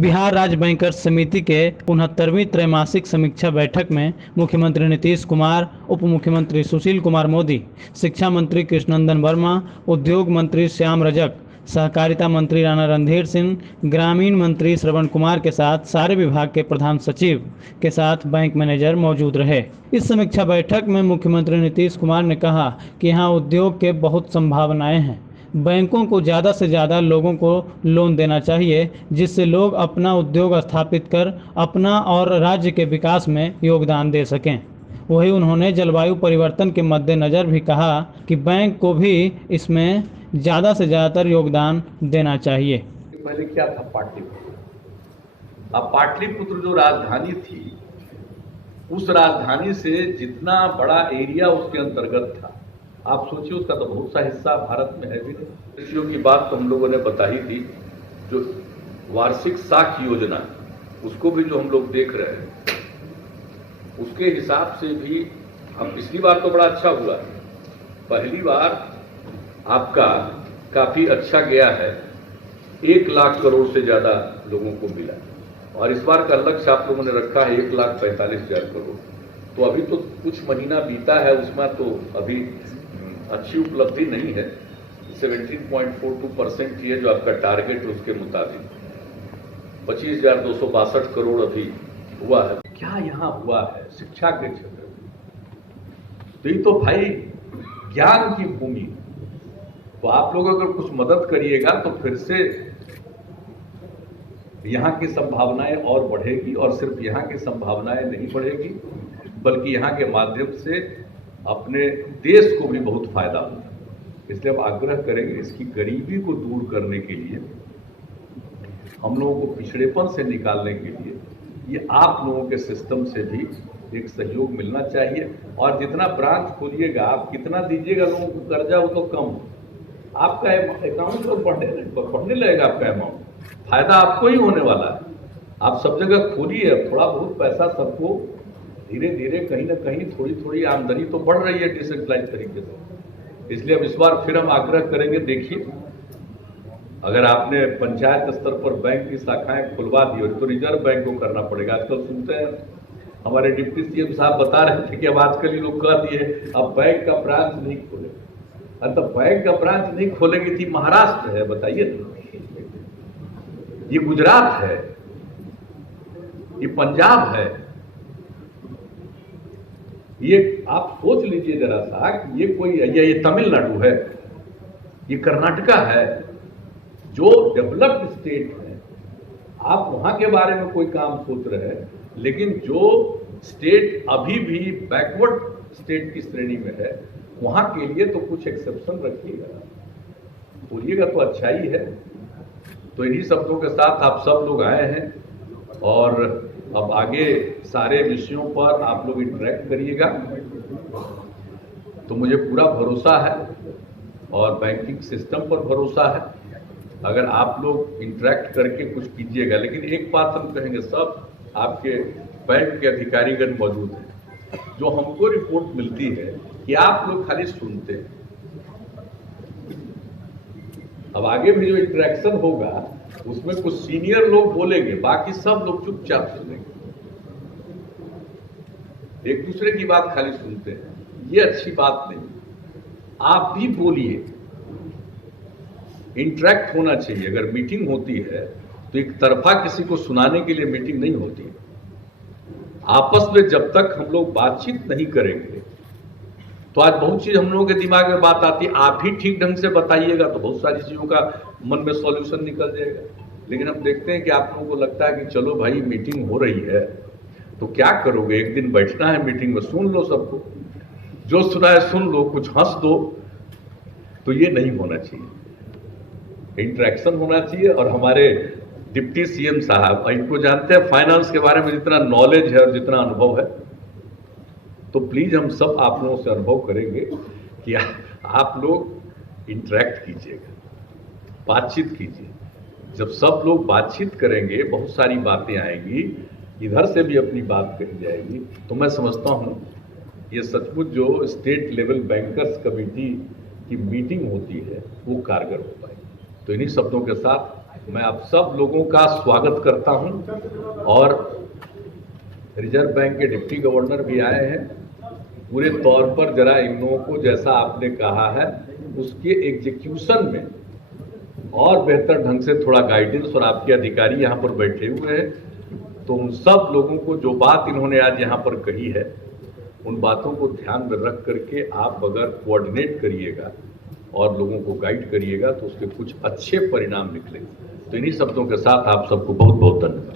बिहार राज्य बैंकर्स समिति के 69वीं त्रैमासिक समीक्षा बैठक में मुख्यमंत्री नीतीश कुमार, उप मुख्यमंत्री सुशील कुमार मोदी, शिक्षा मंत्री कृष्णनंदन वर्मा, उद्योग मंत्री श्याम रजक, सहकारिता मंत्री राणा रणधीर सिंह, ग्रामीण मंत्री श्रवण कुमार के साथ सारे विभाग के प्रधान सचिव के साथ बैंक मैनेजर मौजूद रहे। इस समीक्षा बैठक में मुख्यमंत्री नीतीश कुमार ने कहा कि यहाँ उद्योग के बहुत संभावनाएं हैं। बैंकों को ज़्यादा से ज़्यादा लोगों को लोन देना चाहिए, जिससे लोग अपना उद्योग स्थापित कर अपना और राज्य के विकास में योगदान दे सकें। वहीं उन्होंने जलवायु परिवर्तन के मद्देनज़र भी कहा कि बैंक को भी इसमें ज़्यादा से ज़्यादातर योगदान देना चाहिए। पहले क्या था पाटलिपुत्र। अब पाटलिपुत्र जो राजधानी थी, उस राजधानी से जितना बड़ा एरिया उसके अंतर्गत था, आप सोचिए उसका तो बहुत सा हिस्सा भारत में है भी नहीं। कृषियों की बात तो हम लोगों ने बता ही दी। जो वार्षिक साख योजना, उसको भी जो हम लोग देख रहे हैं, उसके हिसाब से भी अब पिछली बार तो बड़ा अच्छा हुआ, पहली बार आपका काफी अच्छा गया है। 1 लाख करोड़ से ज्यादा लोगों को मिला, और इस बार का लक्ष्य आप लोगों ने रखा है 1,45,000 करोड़। तो अभी तो कुछ महीना बीता है, उसमें तो अभी अच्छी उपलब्धि नहीं है। 17.42% ही है जो आपका टारगेट है, उसके मुताबिक 25,262 करोड़ अभी हुआ है। क्या यहाँ हुआ है शिक्षा के क्षेत्र में, तो ये तो भाई ज्ञान की भूमि। तो आप लोग अगर कुछ मदद करिएगा तो फिर से यहाँ की संभावनाएं और बढ़ेगी, और सिर्फ यहाँ की संभावनाएं नहीं बढ़ेगी, बल्कि यहाँ के माध्यम से अपने देश को भी बहुत फायदा होगा। इसलिए हम आग्रह करेंगे, इसकी गरीबी को दूर करने के लिए, हम लोगों को पिछड़ेपन से निकालने के लिए, ये आप लोगों के सिस्टम से भी एक सहयोग मिलना चाहिए। और जितना ब्रांच खोलिएगा, आप कितना दीजिएगा लोगों को कर्जा, वो तो कम, आपका अकाउंट तो बढ़ने लगेगा। आपका अमाउंट फायदा आपको ही होने वाला है। आप सब जगह खोलिए, थोड़ा बहुत पैसा सबको धीरे धीरे कहीं ना कहीं थोड़ी थोड़ी आमदनी तो बढ़ रही है डिसेंट्रलाइज तरीके से। इसलिए अब इस बार फिर हम आग्रह करेंगे, देखिए अगर आपने पंचायत स्तर पर बैंक की शाखाएं खुलवा दी, और तो रिजर्व बैंक को करना पड़ेगा। आजकल सुनते हैं हमारे डिप्टी सीएम साहब बता रहे थे कि अब आजकल ये लोग कह दिए अब बैंक का ब्रांच नहीं खोलेगा। तो बैंक का ब्रांच नहीं खोलेगी थी, महाराष्ट्र है, बताइए ना, ये गुजरात है, ये पंजाब है, ये आप सोच लीजिए जरा सा कि ये कोई, ये तमिलनाडु है, ये कर्नाटका है, जो डेवलप्ड स्टेट है। आप वहां के बारे में कोई काम सोच रहे हैं, लेकिन जो स्टेट अभी भी बैकवर्ड स्टेट की श्रेणी में है, वहां के लिए तो कुछ एक्सेप्शन रखिएगा, बोलिएगा तो अच्छा ही है। तो इन्हीं शब्दों के साथ आप सब लोग आए हैं, और अब आगे सारे विषयों पर आप लोग इंटरेक्ट करिएगा। तो मुझे पूरा भरोसा है, और बैंकिंग सिस्टम पर भरोसा है। अगर आप लोग इंटरेक्ट करके कुछ कीजिएगा, लेकिन एक बात हम कहेंगे, सब आपके बैंक के अधिकारीगण मौजूद हैं। जो हमको रिपोर्ट मिलती है कि आप लोग खाली सुनते हैं, अब आगे भी जो इंटरेक्शन होगा उसमें कुछ सीनियर लोग बोलेंगे, बाकी सब लोग चुपचाप सुनेंगे, एक दूसरे की बात खाली सुनते हैं। ये अच्छी बात नहीं। आप भी बोलिए, इंटरेक्ट होना चाहिए। अगर मीटिंग होती है तो एक तरफा किसी को सुनाने के लिए मीटिंग नहीं होती है। आपस में जब तक हम लोग बातचीत नहीं करेंगे, तो आज बहुत चीज हम लोगों के दिमाग में बात आती है, आप ही ठीक ढंग से बताइएगा तो बहुत सारी चीजों का मन में सॉल्यूशन निकल जाएगा। लेकिन हम देखते हैं कि आप लोगों को लगता है कि चलो भाई मीटिंग हो रही है तो क्या करोगे, एक दिन बैठना है मीटिंग में, सुन लो सबको, जो सुना है सुन लो, कुछ हंस दो। तो ये नहीं होना चाहिए, इंटरेक्शन होना चाहिए। और हमारे डिप्टी सीएम साहब इनको जानते हैं, फाइनेंस के बारे में जितना नॉलेज है और जितना अनुभव है, तो प्लीज हम सब आप लोगों से अनुभव करेंगे कि आप लोग इंटरेक्ट कीजिएगा, बातचीत कीजिए। जब सब लोग बातचीत करेंगे, बहुत सारी बातें आएंगी, इधर से भी अपनी बात कही जाएगी। तो मैं समझता हूं ये सचमुच जो स्टेट लेवल बैंकर्स कमेटी की मीटिंग होती है वो कारगर हो पाएगी। तो इन्हीं शब्दों के साथ मैं आप सब लोगों का स्वागत करता हूं और रिजर्व बैंक के डिप्टी गवर्नर भी आए हैं। पूरे तौर पर जरा इन लोगों को जैसा आपने कहा है उसके एग्जीक्यूशन में और बेहतर ढंग से थोड़ा गाइडेंस, और आपके अधिकारी यहाँ पर बैठे हुए हैं, तो उन सब लोगों को जो बात इन्होंने आज यहाँ पर कही है उन बातों को ध्यान में रख करके आप अगर कोऑर्डिनेट करिएगा और लोगों को गाइड करिएगा तो उसके कुछ अच्छे परिणाम निकलेंगे। तो इन्हीं शब्दों के साथ आप सबको बहुत बहुत धन्यवाद।